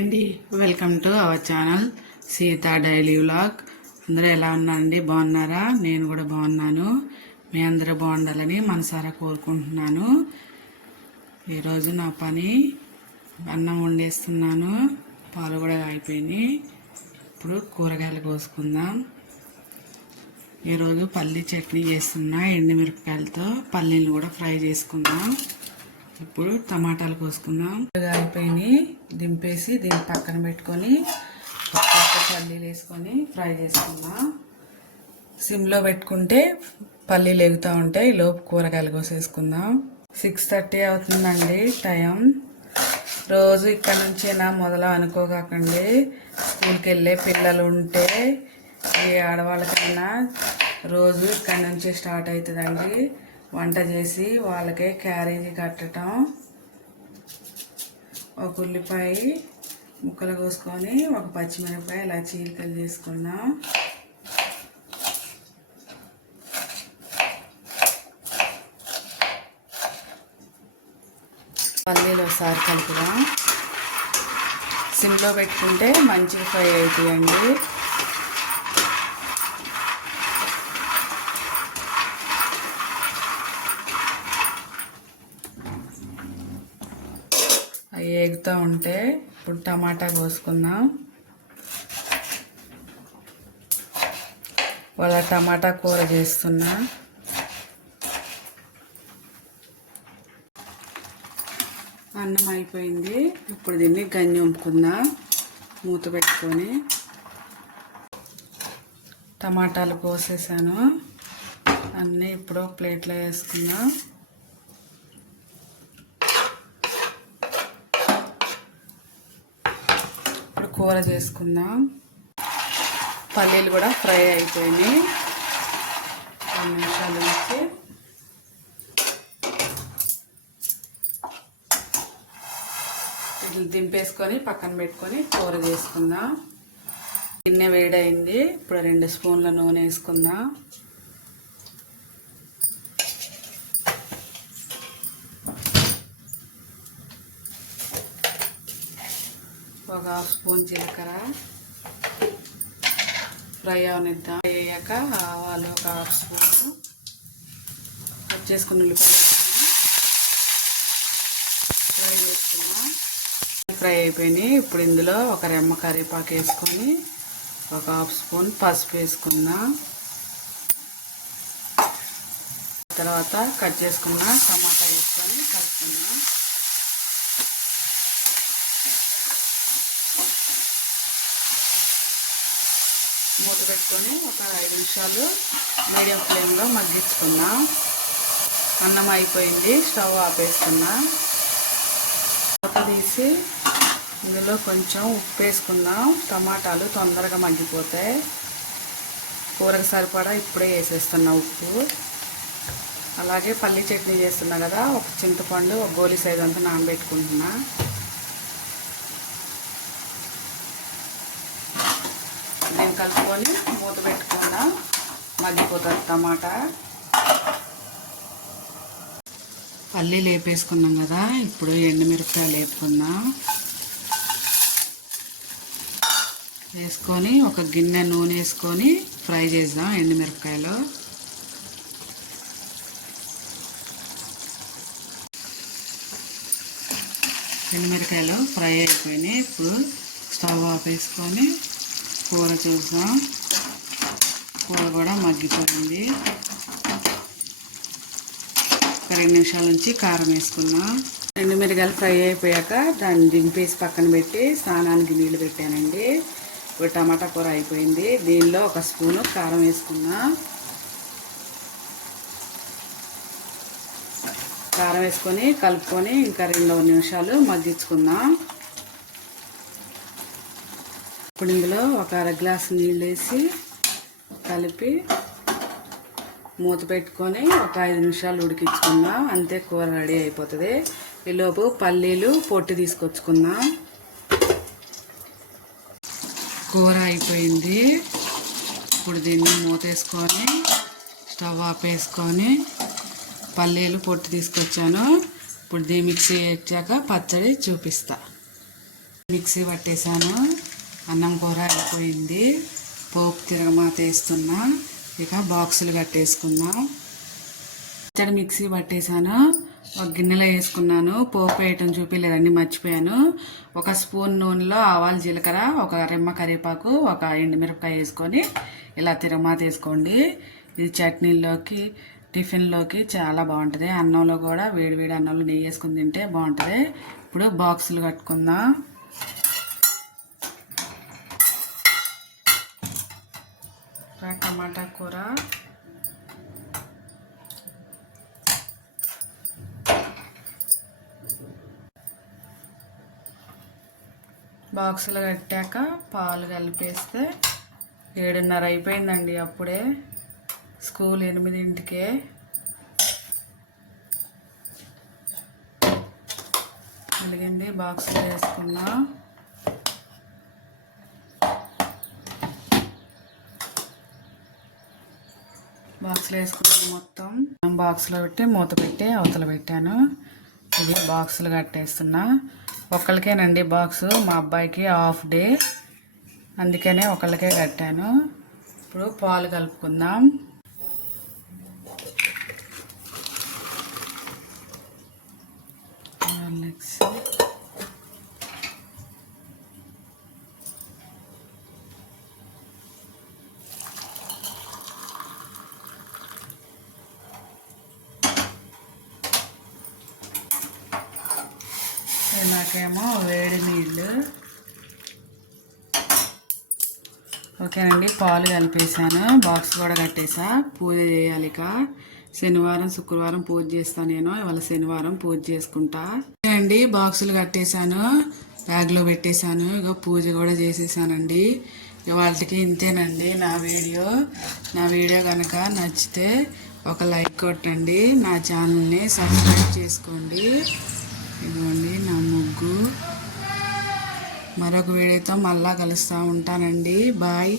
అండి, welcome to our channel Sita daily vlog. అందరూ ఎలా ఉన్నారండి? బాగున్నారా? నేను కూడా బాగున్నాను. మీ అందరూ బాగుండాలని మనసారా కోరుకుంటున్నాను. ఈరోజు నా పని అన్నం వండేస్తున్నాను. పాలు కూడా అయిపోయినాయి. ఇప్పుడు కూరగాయలు కోసుకుందాం. ఈరోజు పల్లీ చట్నీ చేస్తున్నా. ఎండుమిరపకాయలతో పల్లీలు కూడా ఫ్రై చేసుకుందాం. ఇప్పుడు టమాటాలు కోసుకుందాం. అయిపోయినాయి, దింపేసి దీన్ని పక్కన పెట్టుకొని పల్లీలు వేసుకొని ఫ్రై చేసుకుందాం. సిమ్లో పెట్టుకుంటే పల్లీలు ఎగుతూ ఉంటాయి. లోపు కూరగాయలు కోసేసుకుందాం. 6:30 అవుతుందండి టైం. రోజు ఇక్కడ నుంచేనా మొదలు అనుకోకండి. స్కూల్కి వెళ్ళే పిల్లలు ఉంటే ఏ ఆడవాళ్ళకైనా రోజు ఇక్కడ నుంచే స్టార్ట్ అవుతుందండి. వంట చేసి వాళ్ళకే క్యారేజీ కట్టడం. ఒక ఉల్లిపాయ ముక్కలు కోసుకొని ఒక పచ్చిమిరపకాయ ఇలా చీలికలు చేసుకుందాం. పల్లీలు ఒకసారి కలుపుదాం. సిమ్లో పెట్టుకుంటే మంచిగా ఫ్రై అవుతాయండి. అవి ఎగుతూ ఉంటే ఇప్పుడు టమాటా కోసుకుందాం. వాళ్ళ టమాటా కూర చేస్తున్నా. అన్నం అయిపోయింది. ఇప్పుడు దీన్ని గంజి వంపుకుందాం. మూత పెట్టుకొని టమాటాలు కోసేసాను. అన్నీ ఇప్పుడు ప్లేట్లో వేసుకుందాం. కూర చేసుకుందాం. పల్లీలు కూడా ఫ్రై అయిపోయినాయి. 2 నిమిషాల నుంచి ఇట్లా దింపేసుకొని పక్కన పెట్టుకొని కూర చేసుకుందాం. గిన్నె వేడైంది. ఇప్పుడు 2 స్పూన్ల నూనె వేసుకుందాం. ఒక 1/2 స్పూన్ జీలకర్ర ఫ్రై అవనిద్దాం. అయ్యాక ఆవాలు ఒక 1/2 స్పూన్ కట్ చేసుకుని ఉల్లిపాయలు ఫ్రై చేసుకున్నాం. ఫ్రై అయిపోయినాయి. ఇప్పుడు ఇందులో ఒక రెమ్మ కరివేపాకు వేసుకొని ఒక 1/2 స్పూన్ పసుపు వేసుకుందాం. తర్వాత కట్ చేసుకున్న టమాటా వేసుకొని కలుపుకుందాం. మూత పెట్టుకొని ఒక 5 నిమిషాలు మీడియం ఫ్లేమ్లో మగ్గించుకుందాం. అన్నం అయిపోయింది. స్టవ్ ఆపేసుకున్నా. మూత తీసి ఇందులో కొంచెం ఉప్పు వేసుకుందాం. టమాటాలు తొందరగా మగ్గిపోతాయి. కూరకు సరిపడా ఇప్పుడే వేసేస్తున్నా ఉప్పు. అలాగే పల్లీ చట్నీ చేస్తున్నా కదా, ఒక చింతపండు ఒక గోలీ సైజ్ అంతా నానబెట్టుకుంటున్నా. దీన్ని కలుపుకొని మూత పెట్టుకున్నా. మగ్గిపోతుంది టమాటా. పల్లీలు వేపేసుకున్నాం కదా, ఇప్పుడు ఎండుమిరపకాయలు వేపుకుందాం. వేసుకొని ఒక గిన్నె నూనె వేసుకొని ఫ్రై చేద్దాం. ఎండుమిరపకాయలు ఫ్రై అయిపోయినాయి. ఇప్పుడు స్టవ్ ఆఫ్ వేసుకొని కూర చూద్దాం. కూర కూడా మగ్గిపోయింది. ఒక 2 నిమిషాల నుంచి కారం వేసుకున్నాం. ఎండుమిరపకాయలు ఫ్రై అయిపోయాక దాన్ని దింపేసి పక్కన పెట్టి స్నానానికి నీళ్ళు పెట్టానండి. ఇప్పుడు టమాటా కూర అయిపోయింది. దీనిలో 1 స్పూను కారం వేసుకున్నాం. కారం వేసుకొని కలుపుకొని ఇంకా 2 నిమిషాలు మగ్గించుకుందాం. ఇప్పుడు ఇందులో ఒక 1/2 గ్లాసు నీళ్ళు వేసి కలిపి మూత పెట్టుకొని ఒక 5 నిమిషాలు ఉడికించుకుందాం. అంతే, కూర రెడీ అయిపోతుంది. ఈలోపు పల్లీలు పొట్టు తీసుకొచ్చుకుందాం. కూర అయిపోయింది. ఇప్పుడు దీన్ని మూత వేసుకొని స్టవ్ ఆపేసుకొని పల్లీలు పొట్టు తీసుకొచ్చాను. ఇప్పుడు దీ మిక్సీ వచ్చాక పచ్చడి చూపిస్తా. మిక్సీ పట్టేసాను. అన్నం కూర అయిపోయింది. పోపు తిరగమాత వేస్తున్నా. ఇక బాక్సులు కట్టేసుకుందాం. పచ్చడి మిక్సీ పట్టేసాను. ఒక గిన్నెలో వేసుకున్నాను. పోపు వేయటం చూపించలేదండి, మర్చిపోయాను. ఒక స్పూన్ నూనెలో ఆవాలు, జీలకర్ర, ఒక రెమ్మ కరివేపాకు, ఒక ఎండుమిరపకాయ వేసుకొని ఇలా తిరగమాత వేసుకోండి. ఇది చట్నీల్లోకి, టిఫిన్లోకి చాలా బాగుంటుంది. అన్నంలో కూడా వేడి వేడి అన్నంలో నెయ్యి వేసుకుని తింటే బాగుంటుంది. ఇప్పుడు బాక్సులు కట్టుకుందాం. టమాటా కూర, బాక్సులు కట్టాక పాలు కలిపేస్తే 7:30 అయిపోయిందండి. అప్పుడే స్కూల్ 8ంటికే. వెలిగింది. బాక్సులు వేసుకున్నా. బాక్స్లో వేసుకున్నాను. మొత్తం బాక్స్లో పెట్టి మూత పెట్టి అవతల పెట్టాను. ఇది బాక్సులు కట్టేస్తున్నా. ఒకళ్ళకేనండి బాక్సు, మా అబ్బాయికి హాఫ్ డే, అందుకనే ఒకళ్ళకే కట్టాను. ఇప్పుడు పాలు కలుపుకుందాం. నాకేమో వేడి నీళ్ళు. ఓకేనండి, పాలు కలిపేసాను. బాక్స్ కూడా కట్టేసా. పూజ చేయాలి. ఇక శనివారం, శుక్రవారం పూజ చేస్తాను నేను. ఇవాళ శనివారం పూజ చేసుకుంటా అండి. బాక్సులు కట్టేశాను, బ్యాగ్లో పెట్టేశాను. ఇక పూజ కూడా చేసేసానండి. ఇవాళకి ఇంతేనండి నా వీడియో. నా వీడియో కనుక నచ్చితే ఒక లైక్ కొట్టండి. నా ఛానల్ని సబ్స్క్రైబ్ చేసుకోండి. ఇదిగోండి నా ముగ్గు. మరొక వీడియోతో మళ్ళా కలుస్తూ ఉంటానండి. బాయ్.